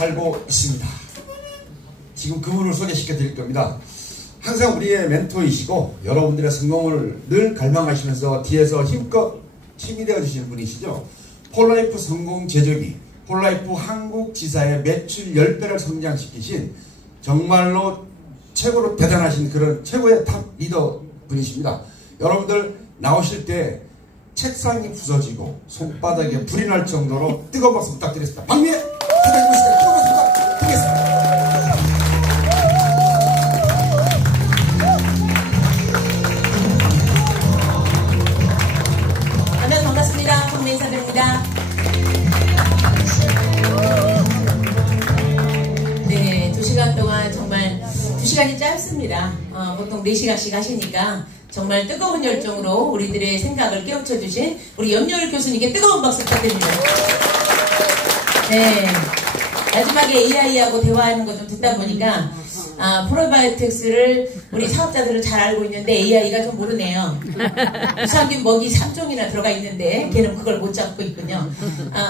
살고 있습니다. 지금 그분을 소개시켜 드릴 겁니다. 항상 우리의 멘토이시고 여러분들의 성공을 늘 갈망하시면서 뒤에서 힘껏 힘이 되어주시는 분이시죠. 폴라이프 성공 제조기, 폴라이프 한국 지사의 매출 10배를 성장시키신 정말로 최고로 대단하신 그런 최고의 탑 리더 분이십니다. 여러분들 나오실 때 책상이 부서지고 손바닥에 불이 날 정도로 뜨거운 박수 부탁드리겠습니다. 박미애 부탁드리겠습니다. 뜨거운 박수 부탁드리겠습니다. 반갑습니다. 박미애 사장입니다. 네, 2시간 동안 정말 2시간이 짧습니다. 보통 4시간씩 하시니까 정말 뜨거운 열정으로 우리들의 생각을 깨우쳐주신 우리 염려율 교수님께 뜨거운 박수 부탁드립니다. 네, 마지막에 AI하고 대화하는 거 좀 듣다 보니까 프로바이오틱스를 우리 사업자들은 잘 알고 있는데 AI가 좀 모르네요. 유산균 먹이 3종이나 들어가 있는데 걔는 그걸 못 잡고 있군요.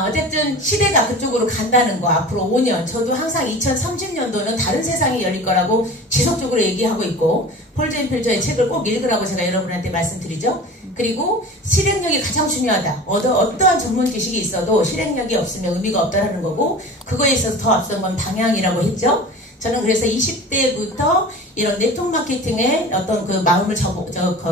어쨌든 시대가 그쪽으로 간다는 거 앞으로 5년 저도 항상 2030년도는 다른 세상이 열릴 거라고 지속적으로 얘기하고 있고 폴 제인 필저의 책을 꼭 읽으라고 제가 여러분한테 말씀드리죠. 그리고 실행력이 가장 중요하다. 어떠한 전문 지식이 있어도 실행력이 없으면 의미가 없다는 거고 그거에 있어서 더 앞선 건 방향이라고 했죠. 저는 그래서 20대부터 이런 네트워크 마케팅에 어떤 그 마음을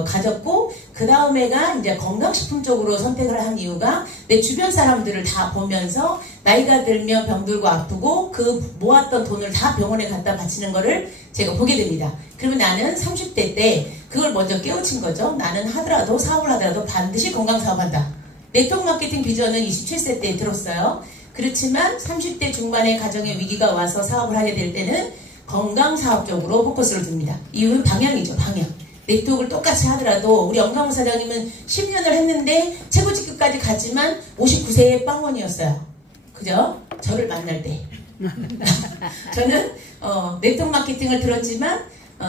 가졌고, 그 다음에가 이제 건강식품 쪽으로 선택을 한 이유가 내 주변 사람들을 다 보면서 나이가 들면 병들고 아프고 그 모았던 돈을 다 병원에 갖다 바치는 거를 제가 보게 됩니다. 그러면 나는 30대 때 그걸 먼저 깨우친 거죠. 나는 사업을 하더라도 반드시 건강사업한다. 네트워크 마케팅 비전은 27세 때 들었어요. 그렇지만 30대 중반에 가정의 위기가 와서 사업을 하게 될 때는 건강사업 쪽으로 포커스를 둡니다. 이유는 방향이죠. 방향. 네트워크를 똑같이 하더라도 우리 엄강호 사장님은 10년을 했는데 최고직급까지 갔지만 59세의 빵원이었어요. 그죠? 저를 만날 때. 저는 네트워크 마케팅을 들었지만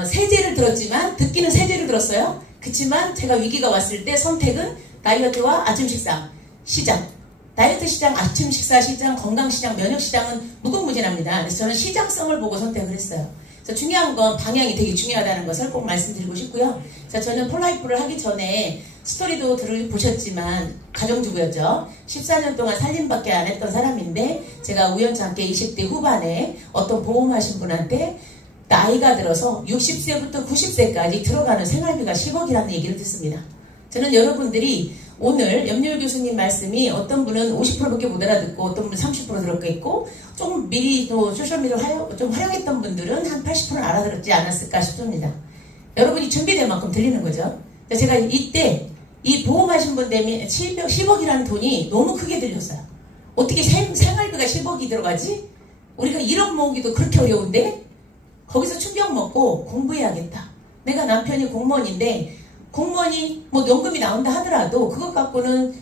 세제를 들었지만 듣기는 세제를 들었어요. 그렇지만 제가 위기가 왔을 때 선택은 다이어트와 아침 식사 시장. 다이어트 시장, 아침 식사 시장, 건강 시장, 면역 시장은 무궁무진합니다. 그래서 저는 시장성을 보고 선택을 했어요. 그래서 중요한 건 방향이 되게 중요하다는 것을 꼭 말씀드리고 싶고요. 자, 저는 폴라이프를 하기 전에 스토리도 보셨지만 가정주부였죠. 14년 동안 살림밖에 안 했던 사람인데 제가 우연찮게 20대 후반에 어떤 보험하신 분한테 나이가 들어서 60세부터 90세까지 들어가는 생활비가 10억이라는 얘기를 듣습니다. 저는 여러분들이 오늘 염려율 교수님 말씀이 어떤 분은 50%밖에 못 알아듣고 어떤 분은 30% 들었겠고 좀 미리 또 소셜미디어를 좀 활용했던 분들은 한 80%는 알아들었지 않았을까 싶습니다. 여러분이 준비된 만큼 들리는 거죠. 제가 이때 이 보험하신 분 때문에 10억이라는 돈이 너무 크게 들렸어요. 어떻게 생활비가 10억이 들어가지? 우리가 1억 모으기도 그렇게 어려운데 거기서 충격 먹고 공부해야겠다. 내가 남편이 공무원인데 공무원이 뭐 연금이 나온다 하더라도 그것 갖고는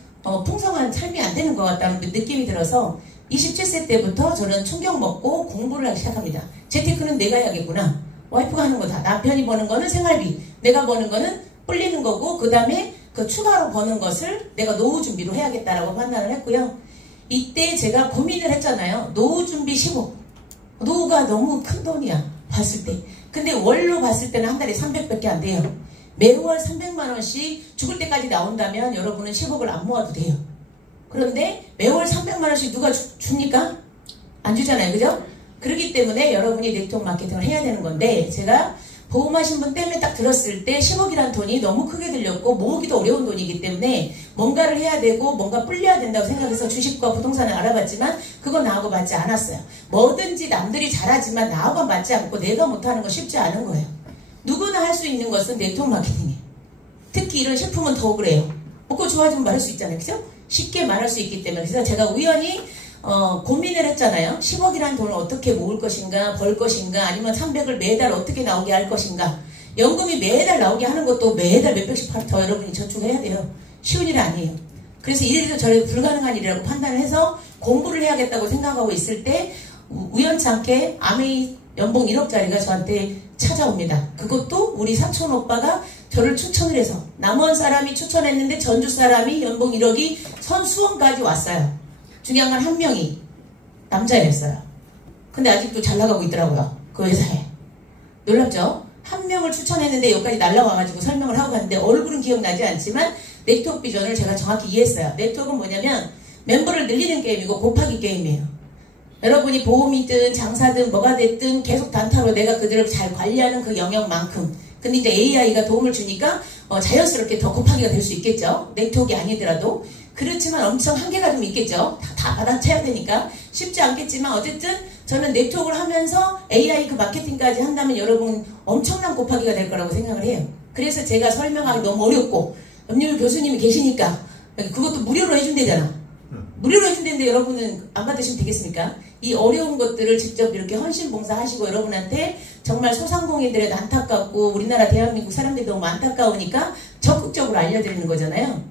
풍성한 삶이 안 되는 것 같다는 느낌이 들어서 27세 때부터 저는 충격 먹고 공부를 하기 시작합니다. 재테크는 내가 해야겠구나. 와이프가 하는 거다. 남편이 버는 거는 생활비, 내가 버는 거는 불리는 거고 그 다음에 그 추가로 버는 것을 내가 노후 준비로 해야겠다라고 판단을 했고요. 이때 제가 고민을 했잖아요. 노후 준비 15. 노후가 너무 큰 돈이야. 봤을 때. 근데 월로 봤을 때는 한 달에 300밖에 안 돼요. 매월 300만원씩 죽을 때까지 나온다면 여러분은 10억을 안 모아도 돼요. 그런데 매월 300만원씩 누가 줍니까? 안 주잖아요. 그죠? 그렇기 때문에 여러분이 네트워크 마케팅을 해야 되는 건데 제가 보험하신 분 때문에 딱 들었을 때 10억이란 돈이 너무 크게 들렸고 모으기도 어려운 돈이기 때문에 뭔가를 해야 되고 뭔가 불려야 된다고 생각해서 주식과 부동산을 알아봤지만 그건 나하고 맞지 않았어요. 뭐든지 남들이 잘하지만 나하고 맞지 않고 내가 못하는 건 쉽지 않은 거예요. 누구나 할 수 있는 것은 네트워크 마케팅이에요. 특히 이런 제품은 더 그래요. 먹고 좋아지면 말할 수 있잖아요. 그죠? 쉽게 말할 수 있기 때문에. 그래서 제가 우연히 고민을 했잖아요. 10억이라는 돈을 어떻게 모을 것인가, 벌 것인가, 아니면 300을 매달 어떻게 나오게 할 것인가. 연금이 매달 나오게 하는 것도 매달 몇백씩 더 여러분이 저축해야 돼요. 쉬운 일이 아니에요. 그래서 이래도 저래도 불가능한 일이라고 판단을 해서 공부를 해야겠다고 생각하고 있을 때 우연찮게 아메이 연봉 1억짜리가 저한테 찾아옵니다. 그것도 우리 사촌 오빠가 저를 추천을 해서 남원 사람이 추천했는데 전주 사람이 연봉 1억이 선수원까지 왔어요. 중요한 건 한 명이 남자였어요. 근데 아직도 잘 나가고 있더라고요. 그 회사에. 놀랍죠? 한 명을 추천했는데 여기까지 날라와가지고 설명을 하고 갔는데 얼굴은 기억나지 않지만 네트워크 비전을 제가 정확히 이해했어요. 네트워크는 뭐냐면 멤버를 늘리는 게임이고 곱하기 게임이에요. 여러분이 보험이든 장사든 뭐가 됐든 계속 단타로 내가 그들을 잘 관리하는 그 영역만큼. 근데 이제 AI가 도움을 주니까 자연스럽게 더 곱하기가 될 수 있겠죠. 네트워크가 아니더라도. 그렇지만 엄청 한계가 좀 있겠죠. 다 받아쳐야 되니까 쉽지 않겠지만 어쨌든 저는 네트워크를 하면서 AI 그 마케팅까지 한다면 여러분 엄청난 곱하기가 될 거라고 생각을 해요. 그래서 제가 설명하기 너무 어렵고 염률 교수님이 계시니까 그것도 무료로 해준대잖아. 무료로 해준다는데 여러분은 안 받으시면 되겠습니까? 이 어려운 것들을 직접 이렇게 헌신봉사하시고 여러분한테 정말 소상공인들의 안타깝고 우리나라 대한민국 사람들이 너무 안타까우니까 적극적으로 알려드리는 거잖아요.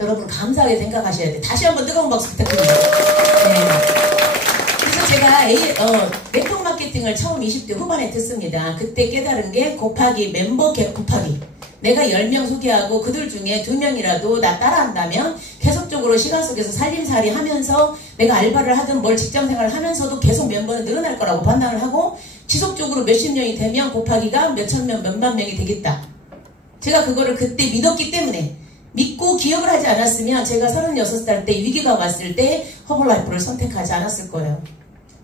여러분 감사하게 생각하셔야 돼. 다시 한번 뜨거운 박수 부탁드립니다. 네. 그래서 제가 네트워크 마케팅을 처음 20대 후반에 듣습니다. 그때 깨달은 게 곱하기 멤버 곱하기. 내가 10명 소개하고 그들 중에 2명이라도 나 따라한다면 계속적으로 시간 속에서 살림살이 하면서 내가 알바를 하든 뭘 직장생활을 하면서도 계속 멤버는 늘어날 거라고 판단을 하고 지속적으로 몇십 년이 되면 곱하기가 몇천 명, 몇만 명이 되겠다. 제가 그거를 그때 믿었기 때문에 믿고 기억을 하지 않았으면 제가 36살 때 위기가 왔을 때 허벌라이프를 선택하지 않았을 거예요.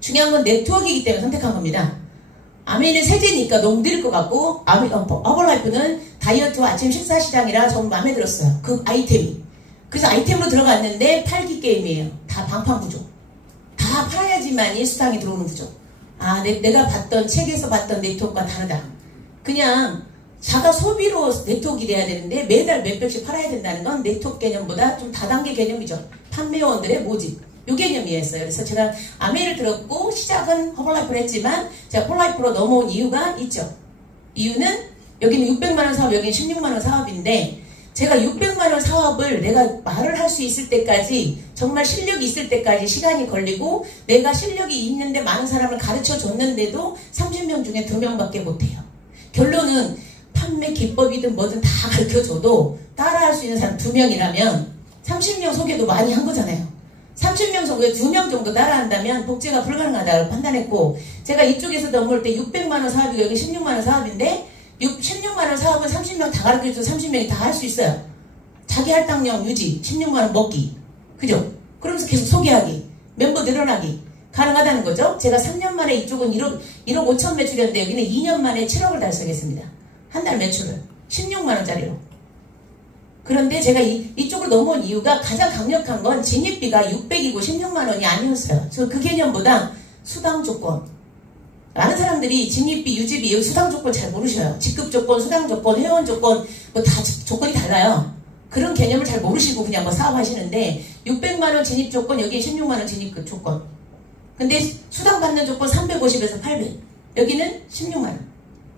중요한 건 네트워크이기 때문에 선택한 겁니다. 아메이는 세제니까 너무 느릴 것 같고 허벌라이프는 다이어트와 아침 식사 시장이라 저는 마음에 들었어요. 그 아이템이. 그래서 아이템으로 들어갔는데 팔기 게임이에요. 다 방판 구조. 다 팔아야지만이 수당이 들어오는 구조. 아, 내가 봤던 책에서 봤던 네트워크가 다르다. 그냥 자가 소비로 네트워크가 돼야 되는데 매달 몇백씩 팔아야 된다는 건 네트워크 개념보다 좀 다단계 개념이죠. 판매원들의 모집. 요 개념이었어요. 그래서 제가 아메이를 들었고 시작은 허벌라이프를 했지만 제가 폴라이프로 넘어온 이유가 있죠. 이유는 여기는 600만원 사업, 여기는 16만원 사업인데 제가 600만원 사업을 내가 말을 할 수 있을 때까지 정말 실력이 있을 때까지 시간이 걸리고 내가 실력이 있는데 많은 사람을 가르쳐 줬는데도 30명 중에 2명밖에 못해요. 결론은 판매 기법이든 뭐든 다 가르쳐줘도 따라할 수 있는 사람 2명이라면 30명 소개도 많이 한 거잖아요. 30명 정도에 2명 정도 따라한다면 복제가 불가능하다고 판단했고 제가 이쪽에서 넘을 때 600만원 사업이고 여기 16만원 사업인데 16만원 사업은 30명 다 가르쳐줘도 30명이 다 할 수 있어요. 자기 할당량 유지, 16만원 먹기. 그죠? 그러면서 계속 소개하기, 멤버 늘어나기 가능하다는 거죠. 제가 3년 만에 이쪽은 1억 5천 매출이었는데 여기는 2년 만에 7억을 달성했습니다. 한 달 매출을 16만원짜리로. 그런데 제가 이쪽을 넘어온 이유가 가장 강력한 건 진입비가 600이고 16만원이 아니었어요. 저 그 개념보다 수당 조건. 많은 사람들이 진입비, 유지비, 수당 조건 잘 모르셔요. 직급 조건, 수당 조건, 회원 조건, 뭐 다 조건이 달라요. 그런 개념을 잘 모르시고 그냥 뭐 사업하시는데 600만원 진입 조건, 여기 16만원 진입 조건. 근데 수당 받는 조건 350에서 800. 여기는 16만원.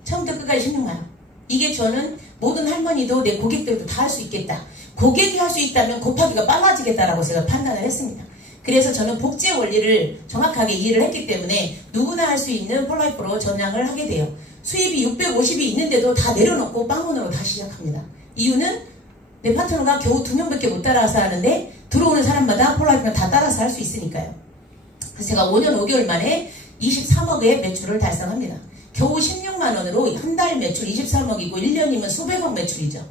처음부터 끝까지 16만원. 이게 저는 모든 할머니도 내 고객들도 다 할 수 있겠다. 고객이 할 수 있다면 곱하기가 빨라지겠다라고 제가 판단을 했습니다. 그래서 저는 복제 원리를 정확하게 이해를 했기 때문에 누구나 할 수 있는 폴라이프로 전향을 하게 돼요. 수입이 650이 있는데도 다 내려놓고 빵문으로 다시 시작합니다. 이유는 내 파트너가 겨우 2명밖에 못 따라서 하는데 들어오는 사람마다 폴라이프는 다 따라서 할 수 있으니까요. 그래서 제가 5년 5개월 만에 23억의 매출을 달성합니다. 겨우 16만원으로 한 달 매출 23억이고 1년이면 수백억 매출이죠.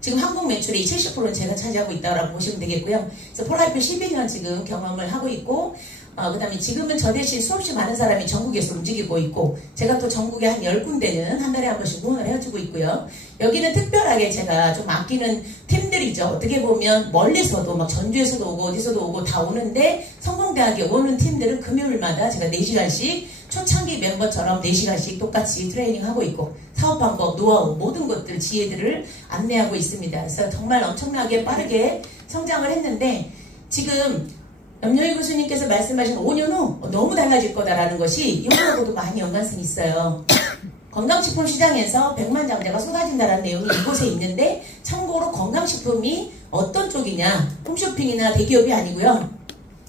지금 한국 매출의 70%는 제가 차지하고 있다고 보시면 되겠고요. 그래서 폴라이프 12년 지금 경험을 하고 있고 그 다음에 지금은 저 대신 수없이 많은 사람이 전국에서 움직이고 있고 제가 또 전국에 한 10군데는 한 달에 한 번씩 후원을 해주고 있고요. 여기는 특별하게 제가 좀 아끼는 팀들이죠. 어떻게 보면 멀리서도 막 전주에서도 오고 어디서도 오고 다 오는데 성공대학에 오는 팀들은 금요일마다 제가 4시간씩 초창기 멤버처럼 4시간씩 똑같이 트레이닝하고 있고 사업 방법, 노하우 모든 것들 지혜들을 안내하고 있습니다. 그래서 정말 엄청나게 빠르게 성장을 했는데 지금 염려희 교수님께서 말씀하신 5년 후 너무 달라질 거다라는 것이 이거하고도 많이 연관성이 있어요. 건강식품 시장에서 백만장자가 쏟아진다는 내용이 이곳에 있는데 참고로 건강식품이 어떤 쪽이냐 홈쇼핑이나 대기업이 아니고요.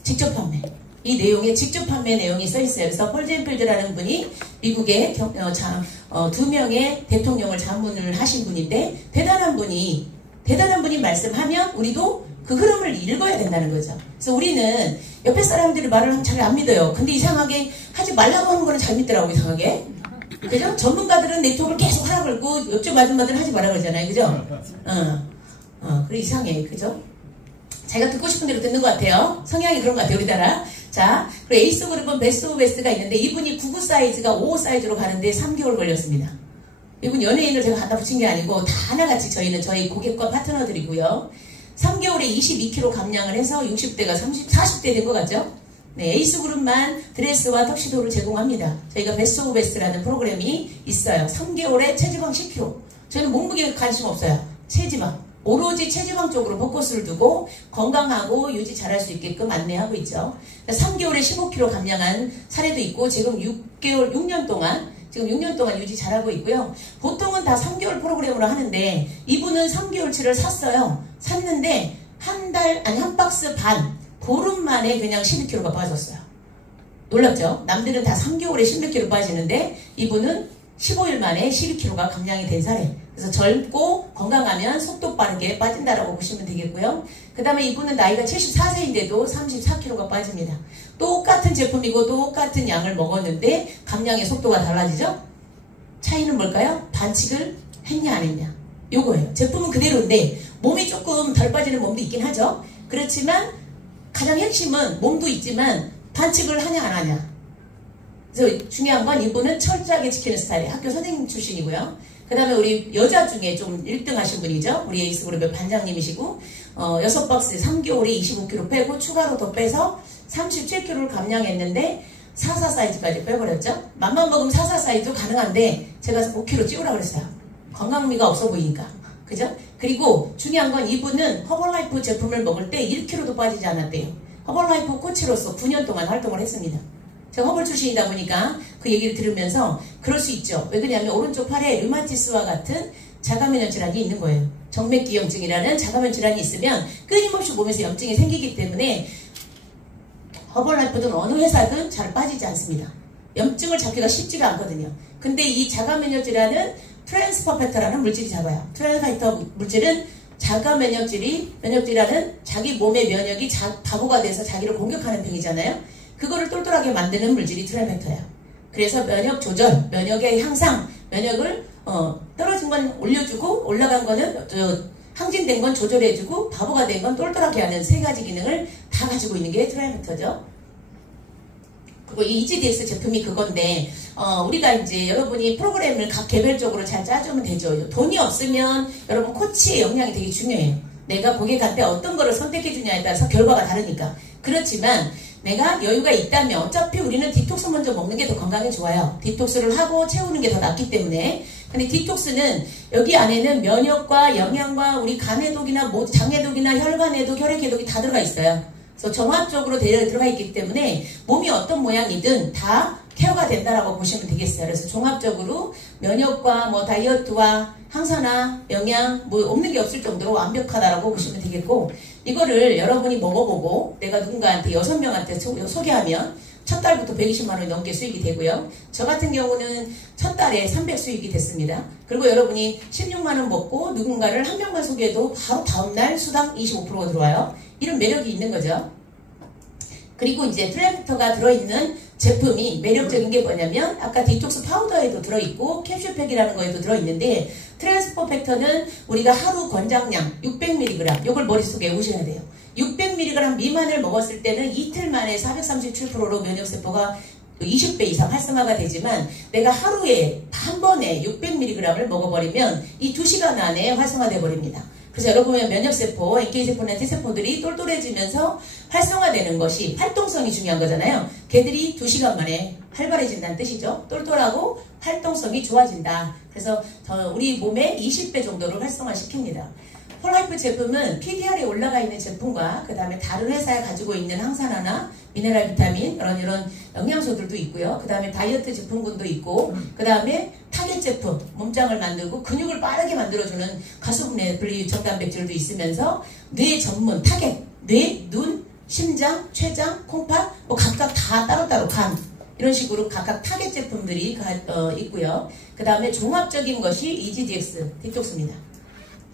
직접 판매. 이 내용에 직접 판매 내용이 써있어요. 그래서 폴젠필드라는 분이 미국의 2명의 대통령을 자문을 하신 분인데 대단한 분이 말씀하면 우리도 그 흐름을 읽어야 된다는 거죠. 그래서 우리는 옆에 사람들이 말을 하면 잘 안 믿어요. 근데 이상하게 하지 말라고 하는 거는 잘 믿더라고, 이상하게. 그죠? 전문가들은 내 쪽을 계속 하라 그러고 옆쪽 아줌마들은 하지 말라 그러잖아요. 그죠? 그래 이상해. 그죠? 자기가 듣고 싶은 대로 듣는 것 같아요. 성향이 그런 것 같아요, 우리나라. 자, 그리고 에이스 그룹은 베스트 오브 베스트가 있는데 이분이 99 사이즈가 55 사이즈로 가는데 3개월 걸렸습니다. 이분 연예인을 제가 갖다 붙인 게 아니고 다 하나같이 저희는 저희 고객과 파트너들이고요. 3개월에 22kg 감량을 해서 60대가 40대 된 것 같죠? 네, 에이스 그룹만 드레스와 턱시도를 제공합니다. 저희가 베스트 오브 베스트라는 프로그램이 있어요. 3개월에 체지방 10kg. 저는 몸무게에 관심 없어요. 체지방. 오로지 체지방 쪽으로 포커스를 두고 건강하고 유지 잘할 수 있게끔 안내하고 있죠. 3개월에 15kg 감량한 사례도 있고 지금 6년 동안 유지 잘하고 있고요. 보통은 다 3개월 프로그램으로 하는데 이분은 3개월치를 샀어요. 샀는데 한 박스 반 보름 만에 그냥 12kg가 빠졌어요. 놀랍죠? 남들은 다 3개월에 16kg 빠지는데 이분은 15일 만에 12kg가 감량이 된 사례. 그래서 젊고 건강하면 속도 빠르게 빠진다라고 보시면 되겠고요. 그 다음에 이분은 나이가 74세인데도 34kg가 빠집니다. 똑같은 제품이고 똑같은 양을 먹었는데 감량의 속도가 달라지죠? 차이는 뭘까요? 반칙을 했냐 안 했냐. 요거예요. 제품은 그대로인데 몸이 조금 덜 빠지는 몸도 있긴 하죠. 그렇지만 가장 핵심은 몸도 있지만 반칙을 하냐 안 하냐. 그래서 중요한 건 이분은 철저하게 지키는 스타일이에요. 학교 선생님 출신이고요. 그 다음에 우리 여자 중에 좀 1등 하신 분이죠. 우리 에이스그룹의 반장님이시고 6박스 3개월에 25kg 빼고 추가로 더 빼서 37kg를 감량했는데 44 사이즈까지 빼버렸죠. 맘만 먹으면 44 사이즈도 가능한데 제가 5kg 찌우라 그랬어요. 건강미가 없어 보이니까. 그죠? 그리고 중요한 건 이분은 허벌라이프 제품을 먹을 때 1kg도 빠지지 않았대요. 허벌라이프 코치로서 9년 동안 활동을 했습니다. 제가 허벌 출신이다 보니까 그 얘기를 들으면서 그럴 수 있죠. 왜 그러냐면 오른쪽 팔에 류마티스와 같은 자가면역 질환이 있는 거예요. 정맥기염증이라는 자가면역 질환이 있으면 끊임없이 몸에서 염증이 생기기 때문에 허벌라이프든 어느 회사든 잘 빠지지 않습니다. 염증을 잡기가 쉽지가 않거든요. 근데 이 자가면역 질환은 트랜스퍼 팩터라는 물질이 잡아요. 트랜스퍼 물질은 면역질환은 자기 몸의 면역이 바보가 돼서 자기를 공격하는 병이잖아요. 그거를 똘똘하게 만드는 물질이 트랜스퍼예요. 그래서 면역 조절, 면역의 향상, 면역을 떨어진 건 올려주고 올라간 거는 항진된 건 조절해주고 바보가 된 건 똘똘하게 하는 세 가지 기능을 다 가지고 있는 게 트랜스퍼죠. 그리고 이 EGDX 제품이 그건데 우리가 이제 여러분이 프로그램을 각 개별적으로 잘 짜주면 되죠. 돈이 없으면 여러분 코치의 역량이 되게 중요해요. 내가 고객한테 어떤 거를 선택해 주냐에 따라서 결과가 다르니까. 그렇지만 내가 여유가 있다면 어차피 우리는 디톡스 먼저 먹는 게 더 건강에 좋아요. 디톡스를 하고 채우는 게 더 낫기 때문에. 근데 디톡스는 여기 안에는 면역과 영양과 우리 간해독이나 장해독이나 혈관해독, 혈액해독이 다 들어가 있어요. 그래서 종합적으로 들어가 있기 때문에 몸이 어떤 모양이든 다 케어가 된다라고 보시면 되겠어요. 그래서 종합적으로 면역과 다이어트와 항산화, 영양 없는 게 없을 정도로 완벽하다라고 보시면 되겠고 이거를 여러분이 먹어보고 내가 누군가한테 6명한테 소개하면 첫 달부터 120만 원이 넘게 수익이 되고요. 저 같은 경우는 첫 달에 300 수익이 됐습니다. 그리고 여러분이 16만 원 먹고 누군가를 한 명만 소개해도 바로 다음날 수당 25%가 들어와요. 이런 매력이 있는 거죠. 그리고 이제 트랜스퍼가 들어있는 제품이 매력적인 게 뭐냐면 아까 디톡스 파우더에도 들어있고 캡슐팩이라는 거에도 들어있는데 트랜스퍼 팩터는 우리가 하루 권장량 600mg 이걸 머릿속에 외우셔야 돼요. 600mg 미만을 먹었을 때는 이틀 만에 437%로 면역세포가 20배 이상 활성화가 되지만 내가 하루에 한 번에 600mg을 먹어버리면 이 2시간 안에 활성화돼 버립니다. 그래서 여러분의 면역세포, NK세포나 T세포들이 똘똘해지면서 활성화되는 것이 활동성이 중요한 거잖아요. 걔들이 2시간 만에 활발해진다는 뜻이죠. 똘똘하고 활동성이 좋아진다. 그래서 우리 몸의 20배 정도를 활성화시킵니다. 폴라이프 제품은 PDR에 올라가 있는 제품과 그 다음에 다른 회사에 가지고 있는 항산화나 미네랄 비타민 이런 영양소들도 있고요. 그 다음에 다이어트 제품군도 있고 그 다음에 타겟 제품 몸짱을 만들고 근육을 빠르게 만들어주는 가수분해 분리 적단백질도 있으면서 뇌 전문 타겟 뇌, 눈, 심장, 췌장, 콩팥 각각 다 따로따로 간 이런 식으로 각각 타겟 제품들이 있고요. 그 다음에 종합적인 것이 EGDX 디톡스입니다.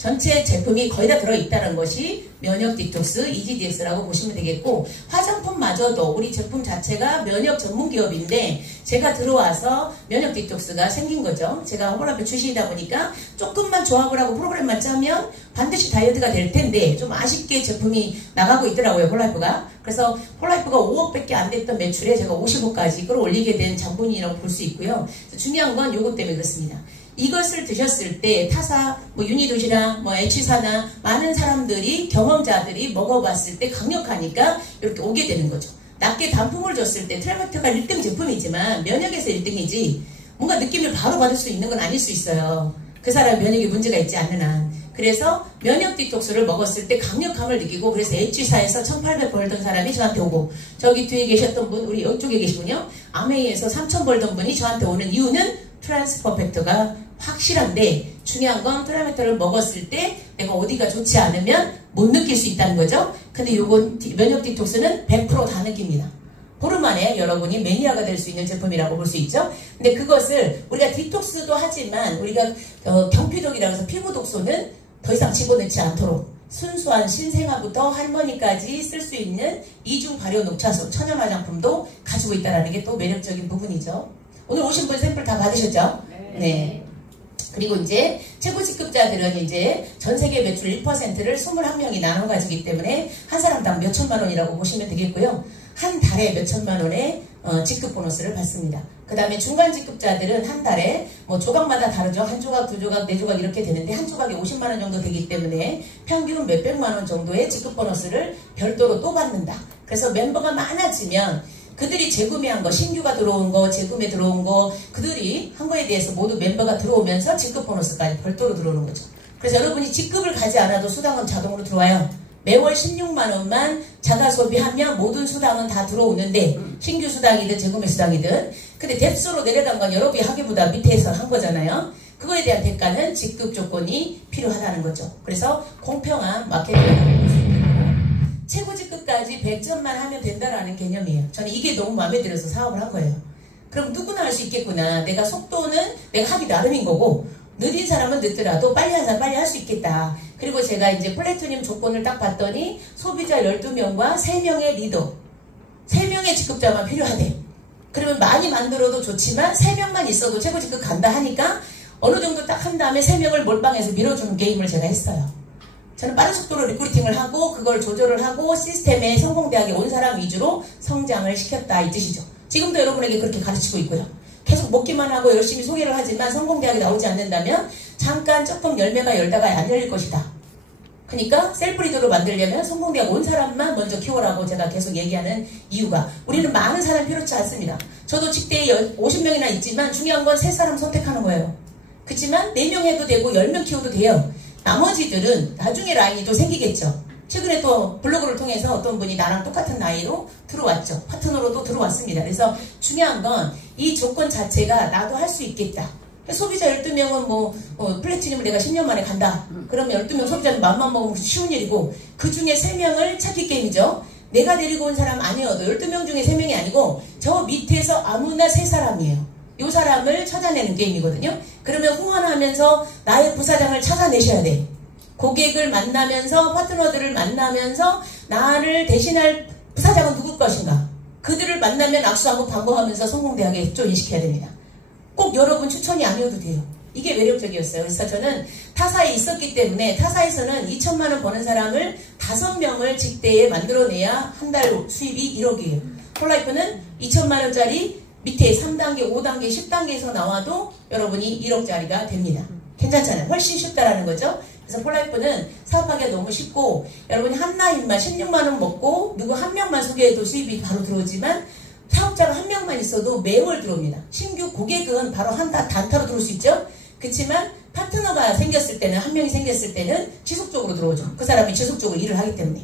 전체 제품이 거의 다 들어있다는 것이 면역 디톡스 EGDS라고 보시면 되겠고, 화장품마저도 우리 제품 자체가 면역 전문 기업인데 제가 들어와서 면역 디톡스가 생긴 거죠. 제가 홀라이프 출신이다 보니까 조금만 조합을 하고 프로그램만 짜면 반드시 다이어트가 될 텐데 좀 아쉽게 제품이 나가고 있더라고요, 홀라이프가. 그래서 홀라이프가 5억밖에 안 됐던 매출에 제가 50억까지 끌어올리게 된 장본인이라고 볼 수 있고요. 중요한 건 요것 때문에 그렇습니다. 이것을 드셨을 때 타사, 유니도시락, H사나 많은 사람들이 경험자들이 먹어봤을 때 강력하니까 이렇게 오게 되는 거죠. 낮게 단품을 줬을 때 트라이맥트가 1등 제품이지만 면역에서 1등이지 뭔가 느낌을 바로 받을 수 있는 건 아닐 수 있어요. 그 사람 면역에 문제가 있지 않는 한. 그래서 면역 디톡스를 먹었을 때 강력함을 느끼고, 그래서 H사에서 1800 벌던 사람이 저한테 오고, 저기 뒤에 계셨던 분, 우리 이쪽에 계시군요. 아메이에서 3000 벌던 분이 저한테 오는 이유는 트랜스퍼펙트가 확실한데, 중요한 건 트라이맥트를 먹었을 때 내가 어디가 좋지 않으면 못 느낄 수 있다는 거죠. 근데 요건 면역 디톡스는 100% 다 느낍니다. 보름 안에 여러분이 매니아가 될 수 있는 제품이라고 볼 수 있죠. 근데 그것을 우리가 디톡스도 하지만 우리가 경피독이라고 해서 피부 독소는 더 이상 집어넣지 않도록 순수한 신생아부터 할머니까지 쓸 수 있는 이중 발효 녹차수 천연 화장품도 가지고 있다는 게 또 매력적인 부분이죠. 오늘 오신 분 샘플 다 받으셨죠? 네. 그리고 이제 최고 직급자들은 이제 전 세계 매출 1%를 21명이 나눠 가지기 때문에 한 사람당 몇 천만 원이라고 보시면 되겠고요. 한 달에 몇 천만 원의 직급 보너스를 받습니다. 그 다음에 중간 직급자들은 한 달에 조각마다 다르죠. 한 조각, 두 조각, 네 조각 이렇게 되는데 한 조각에 50만 원 정도 되기 때문에 평균 몇백만 원 정도의 직급 보너스를 별도로 또 받는다. 그래서 멤버가 많아지면 그들이 재구매한 거, 신규가 들어온 거, 재구매 들어온 거, 그들이 한 거에 대해서 모두 멤버가 들어오면서 직급 보너스까지 별도로 들어오는 거죠. 그래서 여러분이 직급을 가지 않아도 수당은 자동으로 들어와요. 매월 16만 원만 자가 소비하면 모든 수당은 다 들어오는데, 신규 수당이든 재구매 수당이든. 근데 뎁스로 내려간 건 여러분이 하기보다 밑에서 한 거잖아요. 그거에 대한 대가는 직급 조건이 필요하다는 거죠. 그래서 공평한 마케팅이라고 볼 수 있는 거고, 최고 직급까지 100점만 하면 된다라는 개념이에요. 저는 이게 너무 마음에 들어서 사업을 한 거예요. 그럼 누구나 할 수 있겠구나. 내가 속도는 내가 하기 나름인 거고, 느린 사람은 늦더라도 빨리 하는 사람 빨리 할 수 있겠다. 그리고 제가 이제 플래티늄 조건을 딱 봤더니 소비자 12명과 3명의 리더, 3명의 직급자만 필요하대. 그러면 많이 만들어도 좋지만 3명만 있어도 최고 직급 간다 하니까 어느 정도 딱 한 다음에 3명을 몰빵해서 밀어주는 게임을 제가 했어요. 저는 빠른 속도로 리크루팅을 하고 그걸 조절을 하고 시스템에 성공대학에 온 사람 위주로 성장을 시켰다 이 뜻이죠. 지금도 여러분에게 그렇게 가르치고 있고요. 계속 먹기만 하고 열심히 소개를 하지만 성공대학이 나오지 않는다면 잠깐 조금 열매가 열다가 안 열릴 것이다. 그러니까 셀프리더로 만들려면 성공대학 온 사람만 먼저 키워라고 제가 계속 얘기하는 이유가, 우리는 많은 사람 필요치 않습니다. 저도 직대에 50명이나 있지만 중요한 건 3사람 선택하는 거예요. 그렇지만 4명 해도 되고 10명 키워도 돼요. 나머지들은 나중에 라인이 또 생기겠죠. 최근에 또 블로그를 통해서 어떤 분이 나랑 똑같은 나이로 들어왔죠. 파트너로도 들어왔습니다. 그래서 중요한 건 이 조건 자체가 나도 할 수 있겠다. 소비자 12명은 플래티늄을 내가 10년 만에 간다. 그러면 12명 소비자는 맘만 먹으면 쉬운 일이고, 그 중에 3명을 찾기 게임이죠. 내가 데리고 온 사람 아니어도 12명 중에 3명이 아니고 저 밑에서 아무나 3사람이에요. 이 사람을 찾아내는 게임이거든요. 그러면 후원하면서 나의 부사장을 찾아내셔야 돼. 고객을 만나면서 파트너들을 만나면서 나를 대신할 부사장은 누굴 것인가. 그들을 만나면 악수하고 반가워하면서 성공대학에 조인시켜야 됩니다. 꼭 여러분 추천이 아니어도 돼요. 이게 매력적이었어요. 그래서 저는 타사에 있었기 때문에 타사에서는 2천만 원 버는 사람을 5명을 직대에 만들어내야 한 달 수입이 1억이에요. 폴라이프는 2천만 원짜리 밑에 3단계, 5단계, 10단계에서 나와도 여러분이 1억짜리가 됩니다. 괜찮잖아요. 훨씬 쉽다라는 거죠. 그래서 폴라이프는 사업하기가 너무 쉽고, 여러분이 한라인만 16만 원 먹고 누구 한 명만 소개해도 수입이 바로 들어오지만 사업자가 한 명만 있어도 매월 들어옵니다. 신규 고객은 바로 단타로 들어올 수 있죠. 그렇지만 파트너가 생겼을 때는, 한 명이 생겼을 때는 지속적으로 들어오죠. 그 사람이 지속적으로 일을 하기 때문에.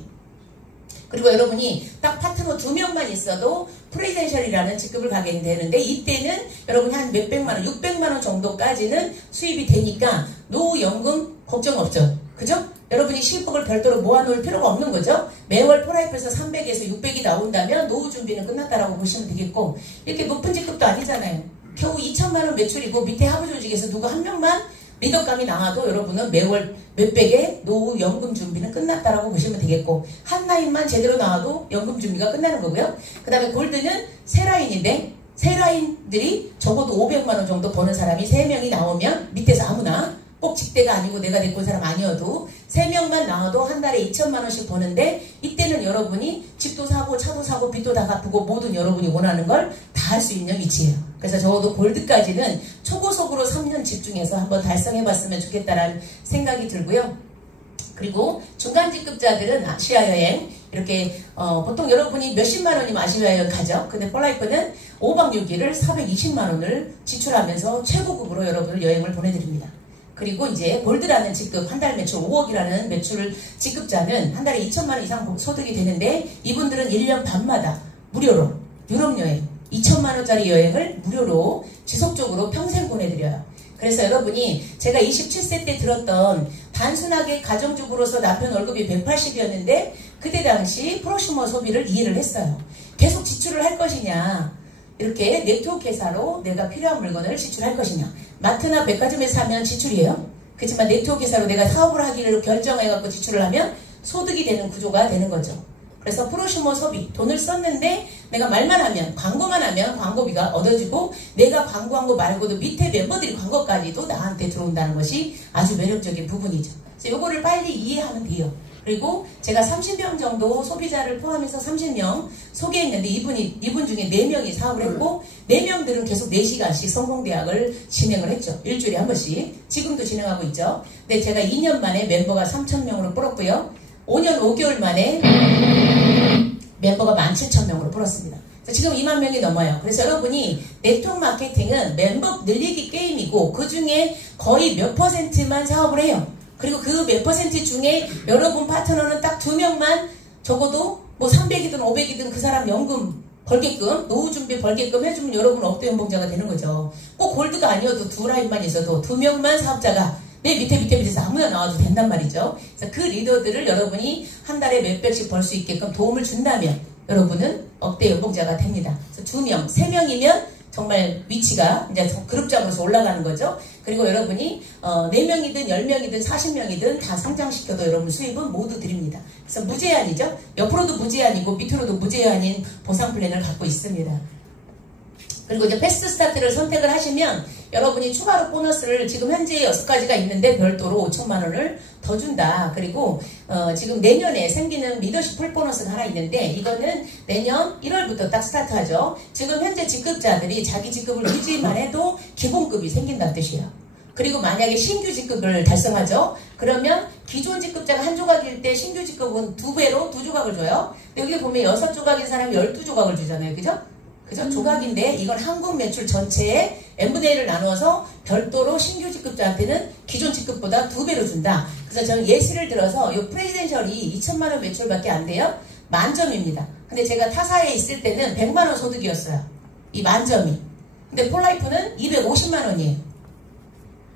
그리고 여러분이 딱 파트너 2명만 있어도 프레젠셜이라는 직급을 가게 되는데, 이때는 여러분이 한 몇백만 원, 600만 원 정도까지는 수입이 되니까 노후연금 걱정 없죠. 그죠? 여러분이 10억을 별도로 모아놓을 필요가 없는 거죠. 매월 폴라이프에서 300에서 600이 나온다면 노후 준비는 끝났다라고 보시면 되겠고, 이렇게 높은 직급도 아니잖아요. 겨우 2천만 원 매출이고 밑에 하부 조직에서 누구 한 명만 리더감이 나와도 여러분은 매월 몇백의 노후 연금 준비는 끝났다라고 보시면 되겠고, 한 라인만 제대로 나와도 연금 준비가 끝나는 거고요. 그 다음에 골드는 세 라인인데, 세 라인들이 적어도 500만 원 정도 버는 사람이 3명이 나오면, 밑에서 아무나 꼭 직대가 아니고 내가 데리고 온 사람 아니어도 3명만 나와도 한 달에 2천만 원씩 버는데, 이때는 여러분이 집도 사고 차도 사고 빚도 다 갚고 모든 여러분이 원하는 걸 다 할 수 있는 위치예요. 그래서 적어도 골드까지는 초고속으로 3년 집중해서 한번 달성해봤으면 좋겠다라는 생각이 들고요. 그리고 중간직급자들은 아시아 여행, 이렇게 보통 여러분이 몇십만 원이면 아시아 여행 가죠. 근데 폴라이프는 5박 6일을 420만 원을 지출하면서 최고급으로 여러분을 여행을 보내드립니다. 그리고 이제 골드라는 직급, 한 달 매출 5억이라는 매출 직급자는 한 달에 2천만 원 이상 소득이 되는데, 이분들은 1년 반마다 무료로 유럽 여행, 2천만 원짜리 여행을 무료로 지속적으로 평생 보내드려요. 그래서 여러분이 제가 27세 때 들었던 단순하게 가정주부로서 남편 월급이 180이었는데 그때 당시 프로슈머 소비를 이해를 했어요. 계속 지출을 할 것이냐, 이렇게 네트워크 회사로 내가 필요한 물건을 지출할 것이냐. 마트나 백화점에서 사면 지출이에요. 그렇지만 네트워크 회사로 내가 사업을 하기를 결정해갖고 지출을 하면 소득이 되는 구조가 되는 거죠. 그래서 프로슈머 소비, 돈을 썼는데 내가 말만 하면, 광고만 하면 광고비가 얻어지고, 내가 광고한 거 말고도 밑에 멤버들이 광고까지도 나한테 들어온다는 것이 아주 매력적인 부분이죠. 그래서 이거를 빨리 이해하면 돼요. 그리고 제가 30명 정도 소비자를 포함해서 30명 소개했는데, 이분 중에 4명이 사업을 했고, 4명들은 계속 4시간씩 성공대학을 진행을 했죠. 일주일에 한 번씩. 지금도 진행하고 있죠. 근데 제가 2년 만에 멤버가 3,000명으로 불었고요. 5년 5개월 만에 멤버가 17,000명으로 불었습니다. 지금 2만 명이 넘어요. 그래서 여러분이 네트워크 마케팅은 멤버 늘리기 게임이고, 그 중에 거의 몇 %만 사업을 해요. 그리고 그 몇 % 중에 여러분 파트너는 딱 2명만, 적어도 뭐 300이든 500이든 그 사람 연금 벌게끔, 노후 준비 벌게끔 해주면 여러분 억대 연봉자가 되는 거죠. 꼭 골드가 아니어도 2라인만 있어도 2명만 사업자가 내 밑에서 아무나 나와도 된단 말이죠. 그래서 그 리더들을 여러분이 한 달에 몇백씩 벌 수 있게끔 도움을 준다면 여러분은 억대 연봉자가 됩니다. 그래서 2명, 3명이면 정말 위치가 이제 그룹장으로서 올라가는 거죠. 그리고 여러분이 4명이든 10명이든 40명이든 다 성장시켜도 여러분 수입은 모두 드립니다. 그래서 무제한이죠. 옆으로도 무제한이고 밑으로도 무제한인 보상 플랜을 갖고 있습니다. 그리고 이제 패스트 스타트를 선택을 하시면 여러분이 추가로 보너스를, 지금 현재 6가지가 있는데 별도로 5천만 원을 더 준다. 그리고 지금 내년에 생기는 리더십 풀 보너스가 하나 있는데, 이거는 내년 1월부터 딱 스타트하죠. 지금 현재 직급자들이 자기 직급을 유지만 해도 기본급이 생긴다는 뜻이에요. 그리고 만약에 신규 직급을 달성하죠. 그러면 기존 직급자가 한 조각일 때 신규 직급은 2배로 2조각을 줘요. 근데 여기 보면 6조각인 사람이 12조각을 주잖아요. 그죠? 그죠? 조각인데 이건 한국 매출 전체에 n분의 1을 나누어서 별도로 신규 직급자한테는 기존 직급보다 2배로 준다. 그래서 저는 예시를 들어서 이 프레지덴셜이 2천만 원 매출밖에 안 돼요. 만점입니다. 근데 제가 타사에 있을 때는 100만 원 소득이었어요. 이 만점이. 근데 폴라이프는 250만 원이에요.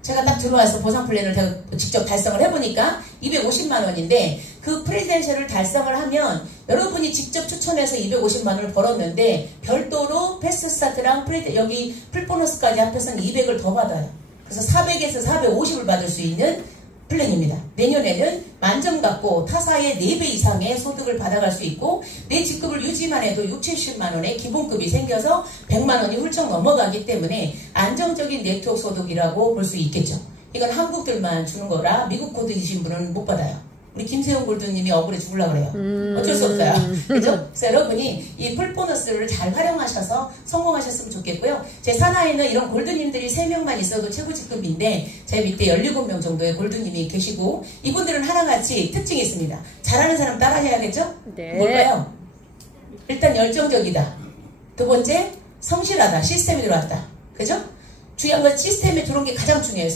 제가 딱 들어와서 보상 플랜을 제가 직접 달성을 해보니까 250만 원인데, 그 프레지덴셜을 달성을 하면 여러분이 직접 추천해서 250만 원을 벌었는데 별도로 패스트 스타트랑 여기 풀보너스까지 합해서는 200을 더 받아요. 그래서 400에서 450을 받을 수 있는 플랜입니다. 내년에는 만점 갖고 타사의 4배 이상의 소득을 받아갈 수 있고, 내 직급을 유지만 해도 6, 70만 원의 기본급이 생겨서 100만 원이 훌쩍 넘어가기 때문에 안정적인 네트워크 소득이라고 볼 수 있겠죠. 이건 한국들만 주는 거라 미국 코드이신 분은 못 받아요. 우리 김세용 골드님이 억울해 죽으려고 그래요. 어쩔 수 없어요. 그죠? 그래서 여러분이 이 풀보너스를 잘 활용하셔서 성공하셨으면 좋겠고요. 제 산하에는 이런 골드님들이 3명만 있어도 최고 직급인데, 제 밑에 17명 정도의 골드님이 계시고, 이분들은 하나같이 특징이 있습니다. 잘하는 사람 따라해야겠죠? 네. 뭘까요? 일단 열정적이다. 두 번째, 성실하다. 시스템이 들어왔다. 그죠? 중요한 건 시스템에 들어온 게 가장 중요해요.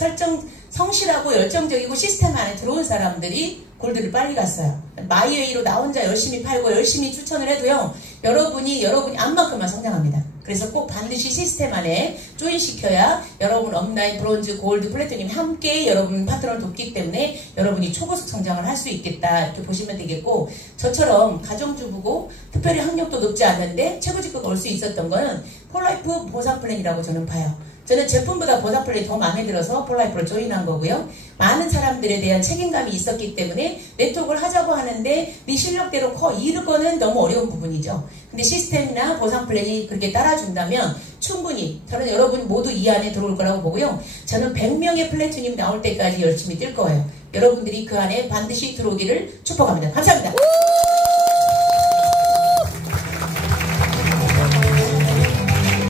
성실하고 열정적이고 시스템 안에 들어온 사람들이 골드를 빨리 갔어요. 마이웨이로 나 혼자 열심히 팔고 열심히 추천을 해도요, 여러분이 안만큼만 성장합니다. 그래서 꼭 반드시 시스템 안에 조인시켜야 여러분 업라인, 브론즈, 골드, 플래티넘이 함께 여러분 파트너를 돕기 때문에 여러분이 초고속 성장을 할 수 있겠다, 이렇게 보시면 되겠고, 저처럼 가정주부고 특별히 학력도 높지 않은데 최고 직급가 올 수 있었던 거는 폴라이프 보상 플랜이라고 저는 봐요. 저는 제품보다 보상 플랜이 더 마음에 들어서 폴라이프를 조인한 거고요. 많은 사람들에 대한 책임감이 있었기 때문에 네트워크를 하자고 하는데 네 실력대로 이루고는 너무 어려운 부분이죠. 근데 시스템이나 보상 플랜이 그렇게 따라준다면 충분히 저는 여러분 모두 이 안에 들어올 거라고 보고요. 저는 100명의 플래티늄 나올 때까지 열심히 뛸 거예요. 여러분들이 그 안에 반드시 들어오기를 축복합니다. 감사합니다.